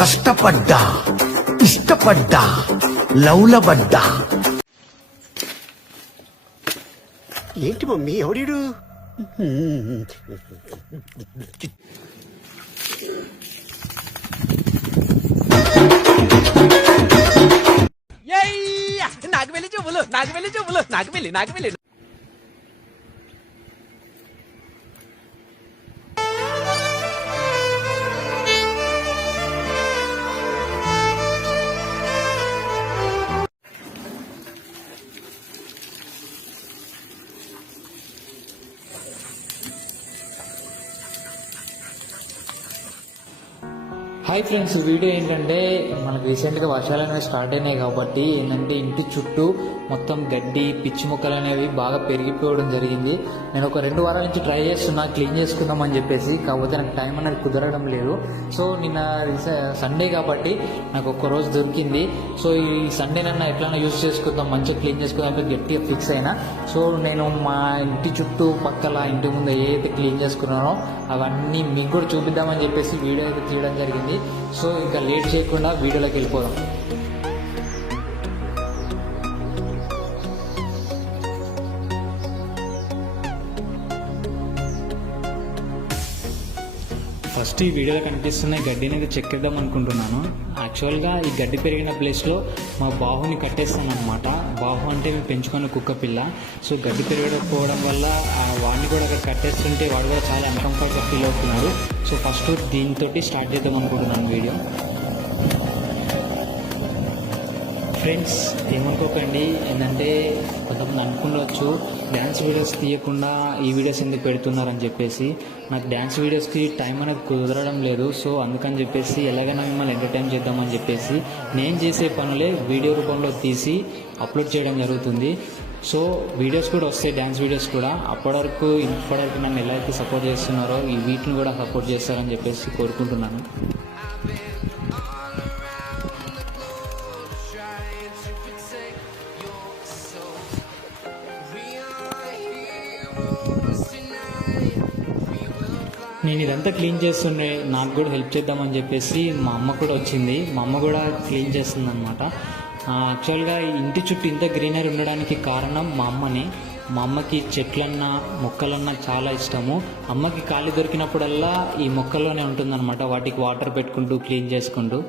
కష్టపడ్డా, ఇష్టపడ్డా, లవ్లబడ్డా. ఏంటి మమ్మీ ఎవడీడు? నాకు వెళ్ళి చూపులు, నాకు వెళ్ళి చూపులు, నాకు వెళ్ళి. హాయ్ ఫ్రెండ్స్, వీడియో ఏంటంటే మనకు రీసెంట్గా వర్షాలు అనేవి స్టార్ట్ అయినాయి కాబట్టి ఏంటంటే ఇంటి చుట్టూ మొత్తం గడ్డి పిచ్చి మొక్కలు అనేవి బాగా పెరిగిపోవడం జరిగింది. నేను ఒక 2 వారాల నుంచి ట్రై చేస్తున్నా క్లీన్ చేసుకుందాం అని చెప్పేసి, కాకపోతే నాకు టైం అనేది కుదరడం లేదు. సో నిన్న సండే కాబట్టి నాకు ఒక్క రోజు దొరికింది. సో ఈ సండే నన్ను ఎట్లైనా యూజ్ చేసుకుందాం, మంచిగా క్లీన్ చేసుకుందాం గట్టిగా ఫిక్స్ అయినా. సో నేను మా ఇంటి చుట్టూ పక్కల ఇంటి ముందు ఏదైతే క్లీన్ చేసుకున్నానో అవన్నీ మీకు కూడా చూపిద్దామని చెప్పేసి వీడియో అయితే తీయడం జరిగింది. సో ఇంకా లేట్ చేయకుండా వీడియోలోకి వెళ్ళిపోదాం. ఫస్ట్ ఈ వీడియోలో కనిపిస్తున్న గడ్డిని అయితే చెక్కేద్దాం అనుకుంటున్నాను. యాక్చువల్గా ఈ గడ్డి పెరిగిన ప్లేస్లో మా బాహుని కట్టేస్తాను అనమాట. బాహు అంటే మేము పెంచుకున్న కుక్క పిల్ల. సో గడ్డి పెరగకపోవడం వల్ల వాడిని కూడా అక్కడ కట్టేస్తుంటే వాడు కూడా చాలా అన్కంఫర్ట్గా ఫీల్ అవుతున్నాడు. సో ఫస్ట్ దీంతో స్టార్ట్ చేద్దాం అనుకుంటున్నాను వీడియో. ఫ్రెండ్స్ ఏమనుకోకండి, ఏంటంటే కొంతమంది అనుకుండవచ్చు డ్యాన్స్ వీడియోస్ తీయకుండా ఈ వీడియోస్ ఎందుకు పెడుతున్నారని చెప్పేసి. నాకు డ్యాన్స్ వీడియోస్కి టైం అనేది కుదరడం లేదు. సో అందుకని చెప్పేసి ఎలాగైనా మిమ్మల్ని ఎంటర్టైన్ చేద్దామని చెప్పేసి నేను చేసే పనులే వీడియో రూపంలో తీసి అప్లోడ్ చేయడం జరుగుతుంది. సో వీడియోస్ కూడా వస్తాయి, డ్యాన్స్ వీడియోస్ కూడా. ఇప్పటివరకు నన్ను ఎలా అయితే సపోర్ట్ చేస్తున్నారో ఈ వీటిని కూడా సపోర్ట్ చేస్తారని చెప్పేసి కోరుకుంటున్నాను. నేను ఇదంతా క్లీన్ చేస్తుండే నాకు కూడా హెల్ప్ చేద్దామని చెప్పేసి మా అమ్మ కూడా వచ్చింది. మా అమ్మ కూడా క్లీన్ చేస్తుంది అనమాట. యాక్చువల్గా ఇంటి చుట్టూ ఇంత గ్రీనరీ ఉండడానికి కారణం మా అమ్మనే. మా అమ్మకి చెట్లన్నా మొక్కలన్నా చాలా ఇష్టము. అమ్మకి ఖాళీ దొరికినప్పుడల్లా ఈ మొక్కల్లోనే ఉంటుందన్నమాట, వాటికి వాటర్ పెట్టుకుంటూ క్లీన్ చేసుకుంటూ.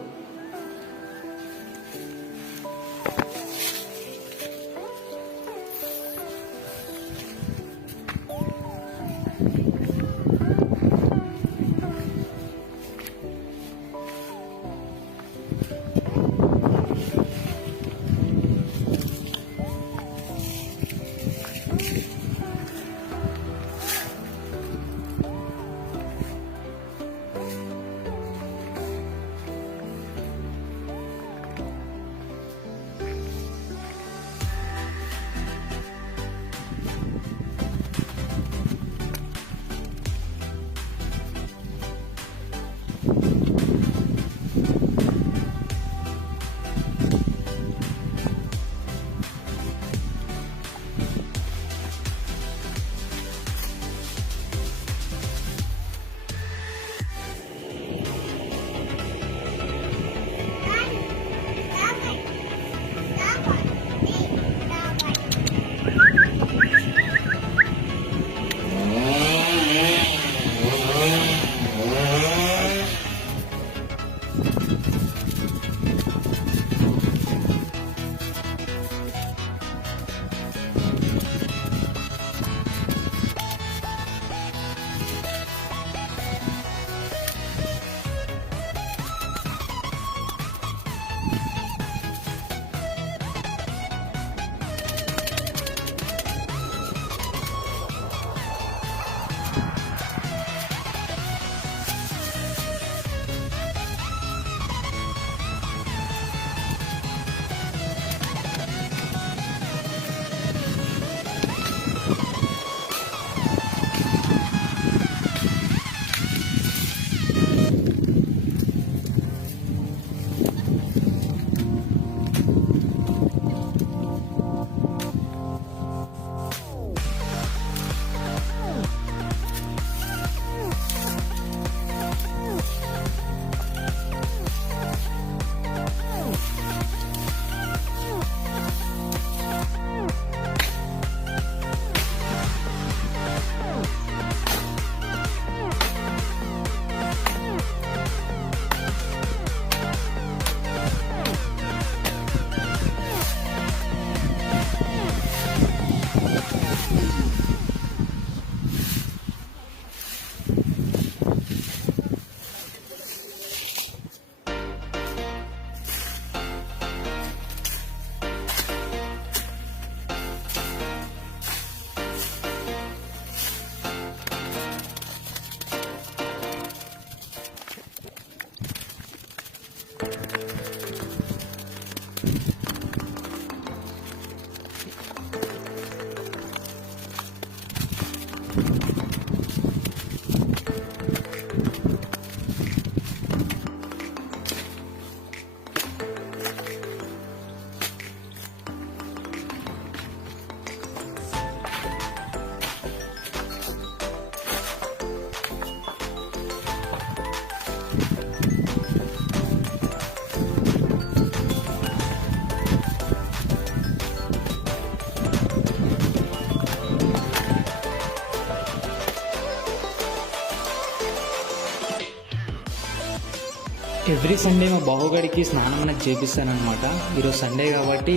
ఎవ్రీ సండే మా బావగాడికి స్నానం అనేది చేపిస్తానమాట. ఈరోజు సండే కాబట్టి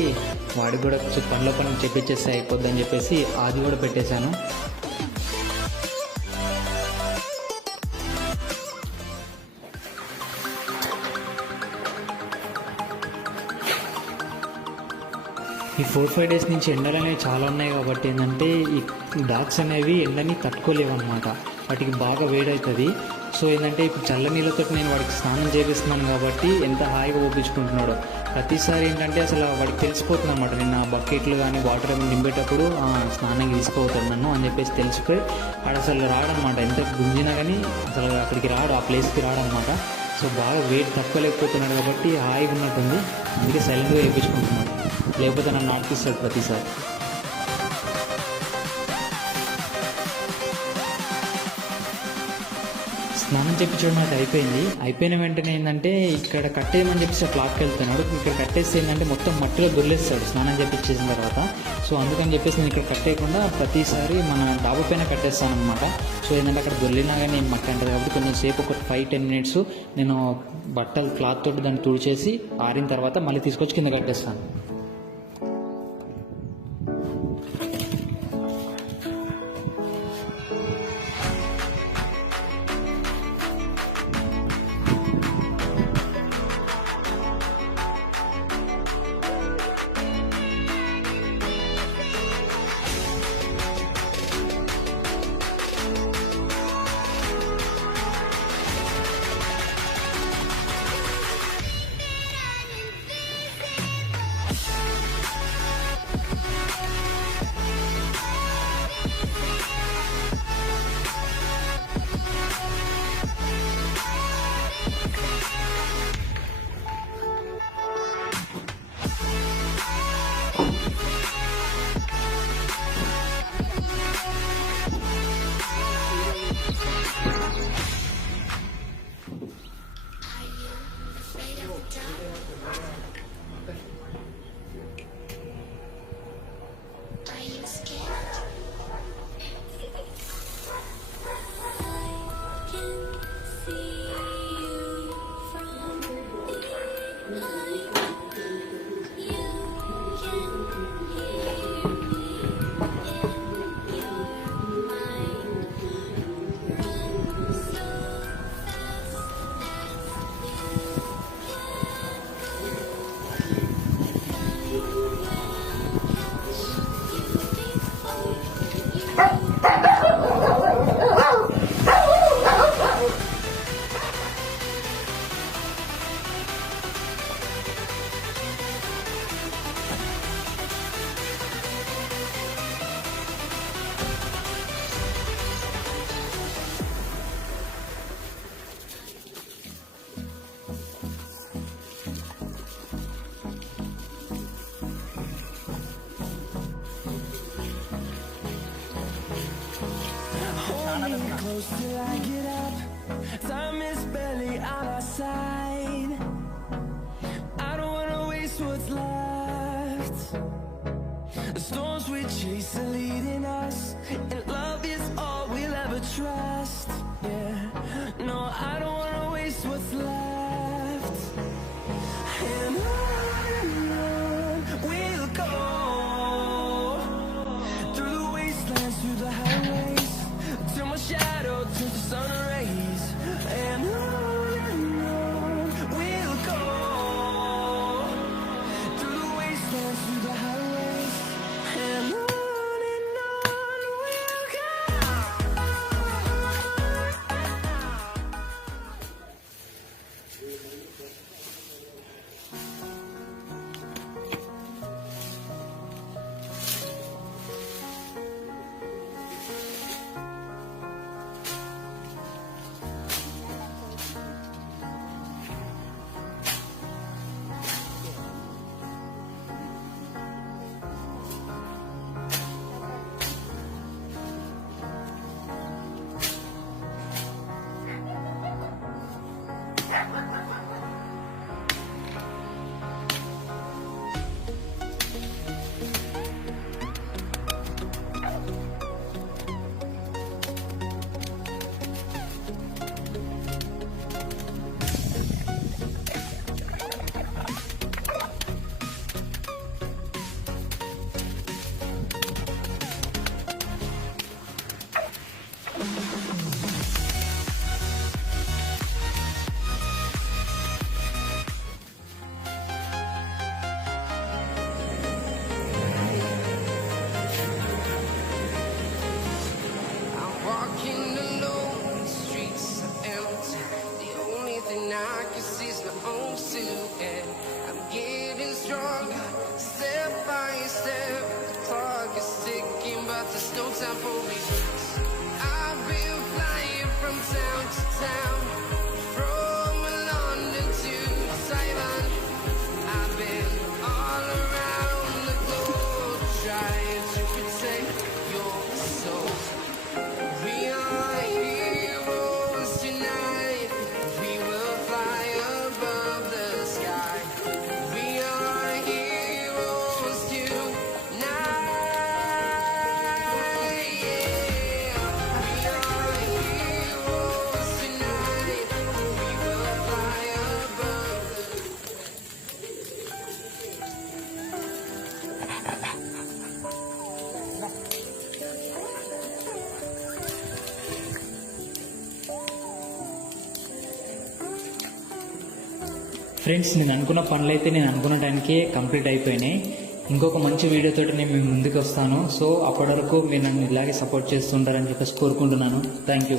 వాడికి కూడా పనిలో పని చేపించేస్తే అయిపోద్దని చెప్పేసి అది కూడా పెట్టేశాను. ఈ 4-5 డేస్ నుంచి ఎండలు అనేవి చాలా ఉన్నాయి కాబట్టి ఏంటంటే ఈ డాగ్స్ అనేవి ఎండని తట్టుకోలేవు అనమాట. వాటికి బాగా వేడవుతుంది. సో ఏంటంటే ఇప్పుడు చల్ల నీళ్ళతో నేను వాడికి స్నానం చేపిస్తున్నాను కాబట్టి ఎంత హాయిగా ఒప్పించుకుంటున్నాడో. ప్రతిసారి ఏంటంటే అసలు వాడికి తెలిసిపోతుంది అనమాట. నేను ఆ బకెట్లు కానీ వాటర్ ఏమైనా నింపేటప్పుడు స్నానానికి తీసుకుపోతాడు నన్ను అని చెప్పేసి తెలిసిపోయి వాడు అసలు రాడనమాట. ఎంత గుంజినా కానీ అసలు అక్కడికి రాడు, ఆ ప్లేస్కి రాడనమాట. సో బాగా వెయిట్ తక్కువలేకపోతున్నాడు కాబట్టి హాయిగా ఉన్నట్టుంది. అందుకే సైలెంట్గా వేయించుకుంటున్నాడు, లేకపోతే నన్ను ఆడిపిస్తాడు ప్రతిసారి. స్నానం చెప్పించడం అయితే అయిపోయిన వెంటనే ఏంటంటే ఇక్కడ కట్టేయమని చెప్పేసి అట్లా వెళ్తున్నాడు. ఇక్కడ కట్టేస్తే ఏంటంటే మొత్తం మట్టిలో దొల్లేస్తాడు స్నానం చేపించేసిన తర్వాత. సో అందుకని చెప్పేసి నేను ఇక్కడ కట్టేయకుండా ప్రతిసారి మన డాబా పైన కట్టేస్తాను అనమాట. సో ఏంటంటే అక్కడ దొల్లినా కానీ మట్టి అంటారు కాబట్టి కొంచెం సేపు ఒక 5-10 మినిట్స్ నేను బట్టలు క్లాత్ తోటి దాన్ని తుడిచేసి ఆరిన తర్వాత మళ్ళీ తీసుకొచ్చి కింద కట్టేస్తాను. Close till I get up. Time is barely on our side. I don't wanna waste what's left. The storms we chase are leading us, and love is all we'll ever trust. Yeah, no, I don't wanna waste what's left. And on we'll go, through the wastelands, through the highways, till my shadow turns to sun rays. And on we'll go, through the wastelands, through the highways. And on we'll go. Friends, నేను అనుకున్న పనులు అయితే నేను అనుకున్న టైంకే complete అయిపోయినాయి. ఇంకొక మంచి వీడియోతో నేను మీ ముందుకు వస్తాను. సో అప్పటి వరకు మీరు నన్ను ఇలాగే సపోర్ట్ చేస్తుంటారని చెప్పేసి కోరుకుంటున్నాను. Thank you.